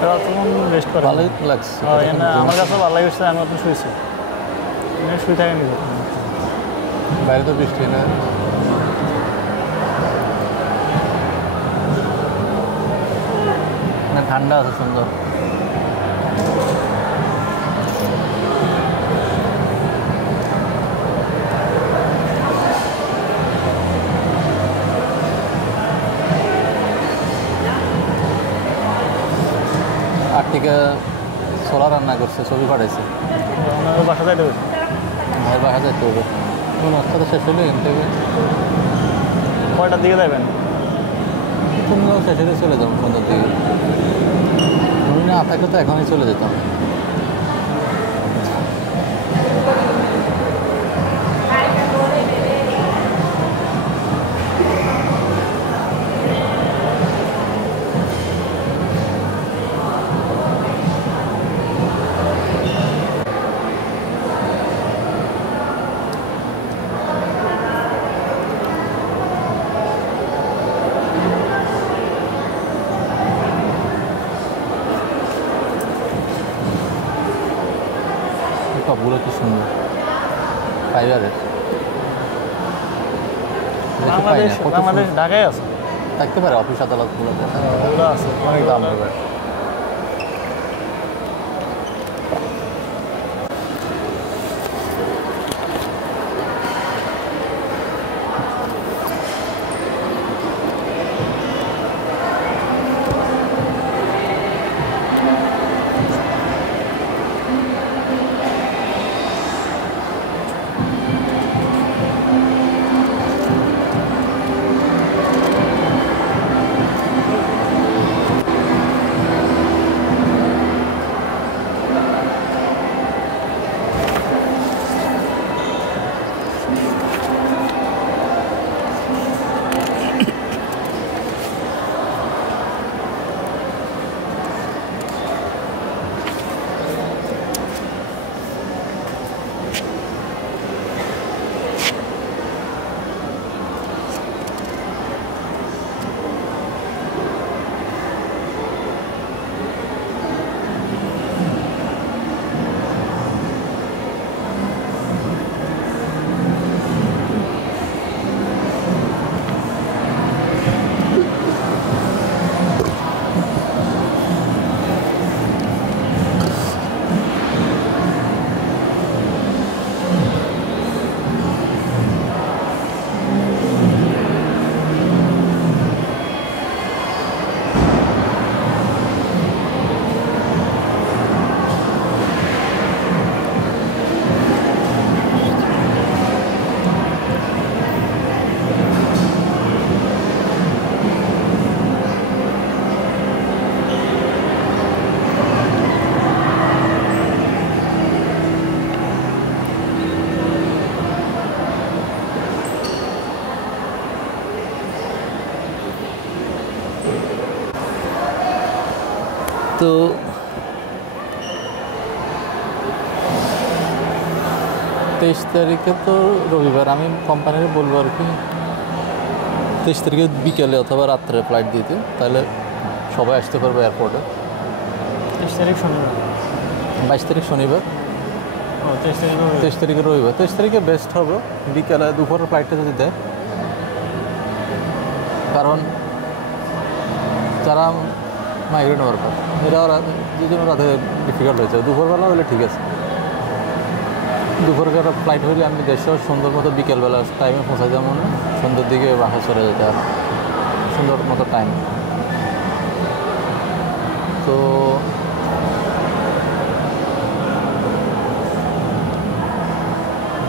তখন রেস্ট করে ভালোই লাগছে। আমার কাছে ভালো লাগছে, আমি তখন শুয়েছি, শুয়ে থাকেনি। বাইরে তো বৃষ্টি না, না ঠান্ডা আছে সুন্দর। আর্টিকা ছোলা রান্না করছে, ছবি পাঠাইছে। বাসা যাইতে হবে, ভাইয়ের বাসা যাইতে হবে। কোন অবস্থা শেষ হলো এখান থেকে? কয়টার দিকে যাবেন? তুমিও শেষ হলে চলে যাবো সন্ধ্যার দিকে। আমি না থাকলে তো এখনই চলে যেতাম। সবগুলো কি সুন্দর ফাইবারের। বাংলাদেশ ঢাকায় আছে, থাকতে পারে অফিস আদালতগুলোতে, ওগুলো আছে, অনেক দাম হবে। তো 23 তারিখে তো রবিবার, আমি কোম্পানির বলবো আর কি 23 তারিখে বিকেলে অথবা রাত্রে ফ্লাইট দিতে, তাহলে সবাই আসতে পারবে এয়ারপোর্টে। 23 তারিখ শনিবার, 22 তারিখ শনিবার, 23 তারিখে রবিবার। 23 তারিখে বেস্ট হবে বিকেলে, দুপুরের ফ্লাইটটা যদি দেয়, কারণ যারা মাইগ্রেন্ট ওয়ার্কার এরা যে জন্য রাতে ডিফিকাল্ট হয়েছে। দুপুরবেলা হলে ঠিক আছে, দুপুরবেলা ফ্লাইট হলে আমি দেশে সুন্দর মতো বিকেলবেলা টাইমে পৌঁছাই যাবো না, সন্ধ্যের দিকে বাসা চলে যেতে আর সুন্দর মতো টাইম। তো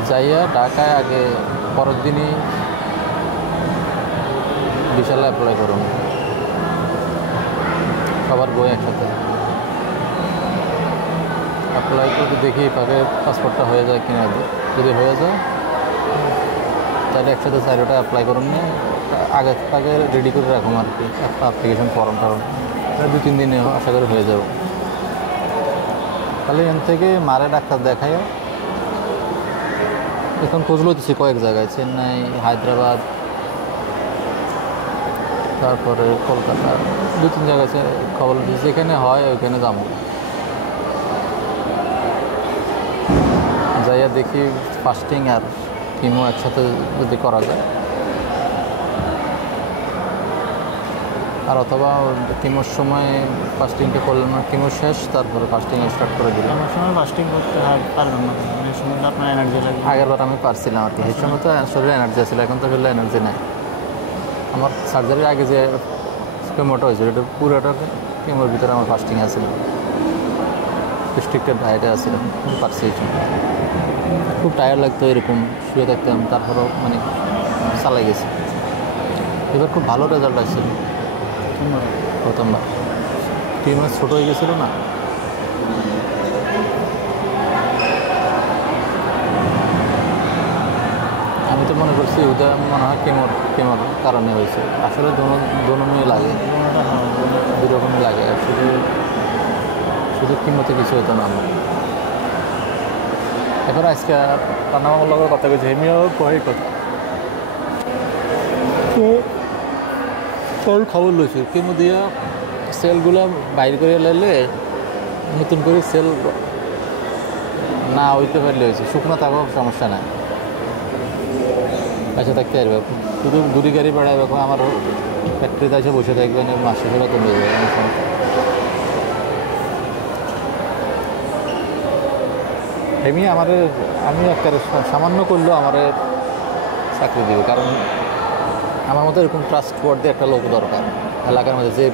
যাইয়া ঢাকায় আগে পরের দিনই ভিসালে অ্যাপ্লাই করুন, সবার বই একসাথে অ্যাপ্লাই করে দেখি পাকে পাসপোর্টটা হয়ে যায় কিনা। যদি হয়ে যায় তাহলে একসাথে চাইরোটা অ্যাপ্লাই করুন, নিয়ে আগে রেডি করে রাখুন আর কি, একটা অ্যাপ্লিকেশন ফর্ম 2-3 দিনে আশা করি হয়ে যাবে। তাহলে এখান থেকে মারে ডাক্তার দেখায় এখন খোঁজ লইতেছি কয়েক জায়গায়, চেন্নাই, হায়দ্রাবাদ, তারপরে কলকাতা 2-3 জায়গায় খবর যেখানে হয় ওইখানে যাবো, যাইয়া দেখি ফাস্টিং আর কিমো একসাথে যদি করা যায়, আর অথবা কিমোর সময় ফাস্টিংটা করলাম না, কিমো শেষ তারপরে ফাস্টিং স্টার্ট করে দিলাম। আমার সময় ফাস্টিং করতে পারবেন না, এই সময় তো আপনার এনার্জি লাগবে। আগের বার আমি পারছিলাম আর কি, সেই সময় তো শরীরে এনার্জি ছিল, এখন তো শরীরে এনার্জি নাই। আমার সার্জারির আগে যে কেমোটা হয়েছিল এটা পুরোটা কেমোর ভিতরে আমার ফাস্টিং আছিল, রেস্ট্রিক্টেড ডায়েটে আসছিলাম, পারছি এই সময়। খুব টায়ার্ড লাগতো, এরকম শুয়ে থাকতাম, তারপরও মানে চালাই গেছে। এবার খুব ভালো রেজাল্ট আসছিল প্রথমবার। টিউমার ছোটো হয়ে গেছিলো না, আমি তো মনে করছি ওটা মনে হয় কেমোর কারণে হয়েছে, আসলে দোনোই লাগে, দুই রকমই লাগে। শুধু কিমোতে কিছু হতো না আমার। এবার আজকে রান্নাবান্নার লগের কথা কইছে, এমনিও কই কথা তো তোর খবর লইছি কেমো দিয়া সেলগুলো বাইর করে লাইলে নতুন করে সেল না হইতে পারলে হয়েছে, শুকনো থাকো সমস্যা নাই, পাশে থাকতে পারবে, শুধু গুড়ি গাড়ি বাড়াইবে, আমার ফ্যাক্টরিতে এসে বসে থাকবে, মাস শেষে বেতন হয়ে যাবে, আমার সমস্যা। এমনি আমি একটা সামান্য করলেও আমার চাকরি দেবে, কারণ আমার মতো এরকম ট্রাস্ট ওয়ার্ডে একটা লোক দরকার এলাকার মধ্যে যে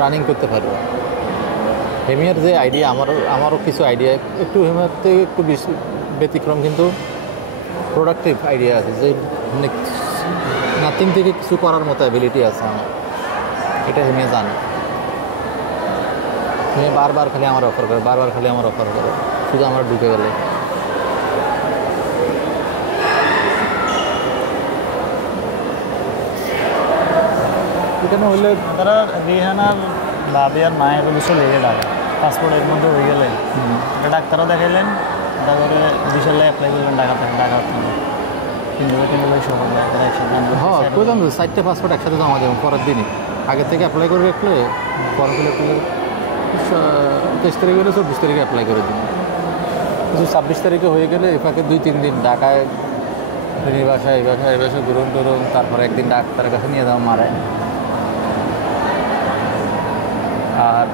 রানিং করতে পারবে। হেমিয়ার যে আইডিয়া, আমারও কিছু আইডিয়া একটু হেমিয়ার থেকে একটু বেশি ব্যতিক্রম, কিন্তু প্রোডাক্টিভ আইডিয়া আছে, যে নাথিং থেকে কিছু করার মতো অ্যাবিলিটি আছে আমার, এটা হেমিয়া জানে। তুমি বারবার খালি আমার অফার করে, শুধু আমার ঢুকে গেলে। এখানে হইলে তারা রিহানার বাবি আর মায়ের কিছু লেগে ডাকা পাসপোর্টের মধ্যে হয়ে গেলে ডাক্তারও দেখাইলেন, তারপরে বিশালে অ্যাপ্লাই করলেন, ঢাকা হচ্ছে না, কিন্তু সব একসাথে। হ্যাঁ, কইলাম তো 4টে পাসপোর্ট একসাথে জমা দেবেন পরের দিনই, আগে থেকে অ্যাপ্লাই করে রাখলে পরে 23 তারিখে হলে 24 তারিখে অ্যাপ্লাই করে দিন। কিছু 26 তারিখে হয়ে গেলে এ ফাঁকে 2-3 দিন ঢাকায় এই বাসায় ঘুরুন টুরুন, তারপরে একদিন ডাক্তারের কাছে নিয়ে যাওয়া মারায়। আর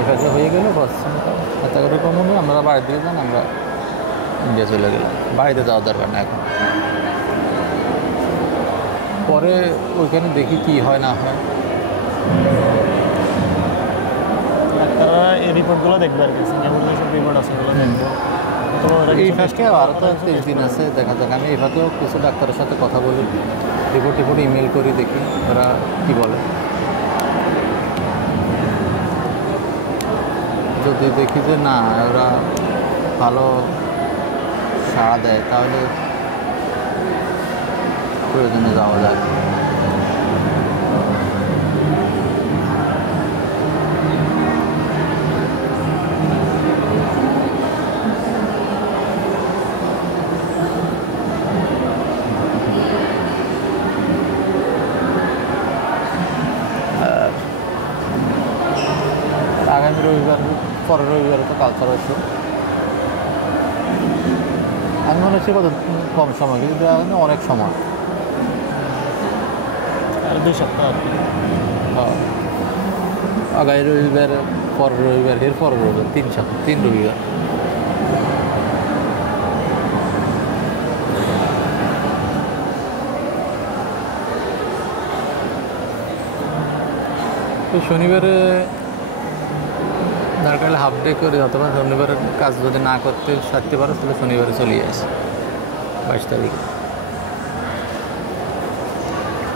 এটাকে হয়ে গেল বাস, এত করে কম হবে, আমরা বাড়ির দিকে যান, আমরা ইন্ডিয়া চলে গেলাম। বাড়িতে যাওয়ার দরকার না এখন, পরে ওইখানে দেখি কি হয় না হয়। ডাক্তাররা এই রিপোর্টগুলো দেখবে আর কি, সিঙ্গাপুরের সব রিপোর্ট আছে ওগুলো দেখবো। এই ফাঁকে আরও তো 30 দিন আছে, দেখা যাক। আমি এই ফাঁকেও কিছু ডাক্তারের সাথে কথা বলি, রিপোর্ট ইমেল করি, দেখি ওরা কী বলে। যদি দেখি যে না ওরা ভালো সাড়া দেয়, তাহলে প্রয়োজনে যাওয়া যায়। আগামী রবিবার, পরের রবিবারে তো কালচারাল শো। আমি মনে হচ্ছে কত কম সময়, কিন্তু অনেক সময়, আর 2 সপ্তাহ আর কি। আগামী রবিবার, পরের রবিবার, এর পরের রবিবার, 3 রবিবার। তো শনিবারে দরকার হলে হাফ ডে করে, অথবা শনিবারের কাজ যদি না করতে সারতে পারো তাহলে শনিবারে চলে আসে 22 তারিখে।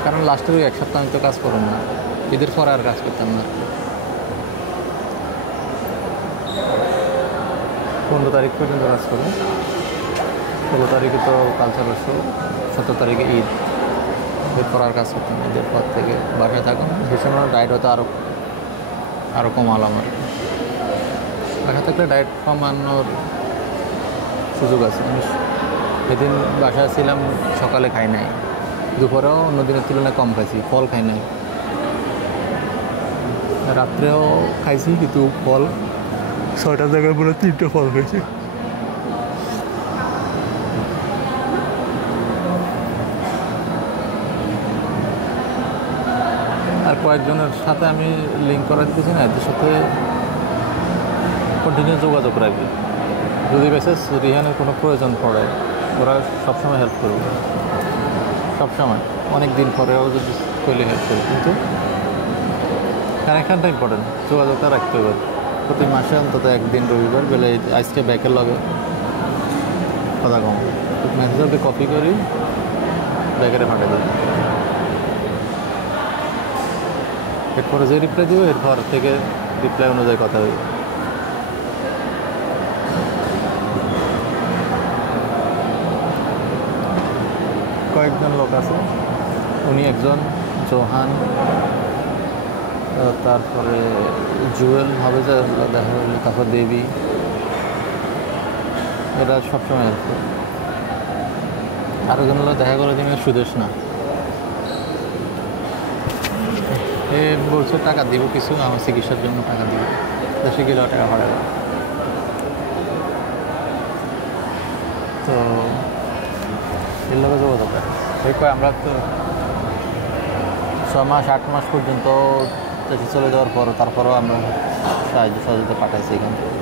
কারণ লাস্টের ওই 1 সপ্তাহ আমি তো কাজ করুন না, ঈদের পরে আর কাজ করতাম না। 15 তারিখ পর্যন্ত কাজ করবো, 16 তারিখে তো কালচারাল শো, 17 তারিখে ঈদ, এরপর আর কাজ করতাম না। ঈদের পর থেকে বাসায় থাকুন, সে সময় ডায়েট হয়তো আরও কমালাম আর কি। বাসা থাকলে ডায়েট কমানোর সুযোগ আছে। আমি সেদিন বাসায় ছিলাম, সকালে খাই নাই, দুপুরেও অন্য দিনের তুলনায় কম খাইছি, ফল খাই নাই। রাত্রেও খাইছি কিন্তু ফল 6টার জায়গায় পুরো 3টে ফল খাইছি। আর কয়েকজনের সাথে আমি লিঙ্ক করা দিতেছি না, এদের সাথে কন্টিনিউ যোগাযোগ রাখবে। যদি বিশেষ রিহানের কোনো প্রয়োজন পড়ে ওরা সবসময় হেল্প করবে, সবসময়। অনেক দিন পরেও যদি করলে হেল্প করবে, কিন্তু কানেকশানটা ইম্পর্টেন্ট, যোগাযোগটা রাখতে হবে। প্রতি মাসে অন্তত একদিন রবিবার বেলে আজকে ব্যাকের লগে কথা কম মেসেজে কপি করি ব্যাকেরে পাঠিয়ে দেবো। এরপরে যে রিপ্লাই দেবো এরপর থেকে রিপ্লাই অনুযায়ী কথা হবে। কয়েকজন লোক আছে, উনি একজন জোহান, তারপরে জুয়েল হবে যে দেখা হলে, তারপর দেবী, এরা সবসময় হেল্প করে। আরও জন দেখা করে দিন সুদেশ না, এ বলছে টাকা দিব কিছু আমার চিকিৎসার জন্য, টাকা দিব, দেশে গেলেও টাকা ভাড়া। তো এর লোক যোগাযোগ ওই কয় আমরা তো 6 মাস 8 মাস পর্যন্ত দেশে চলে যাওয়ার পর তারপরেও আমরা সাহায্য সহযোগিতা পাঠাইছি এখান থেকে।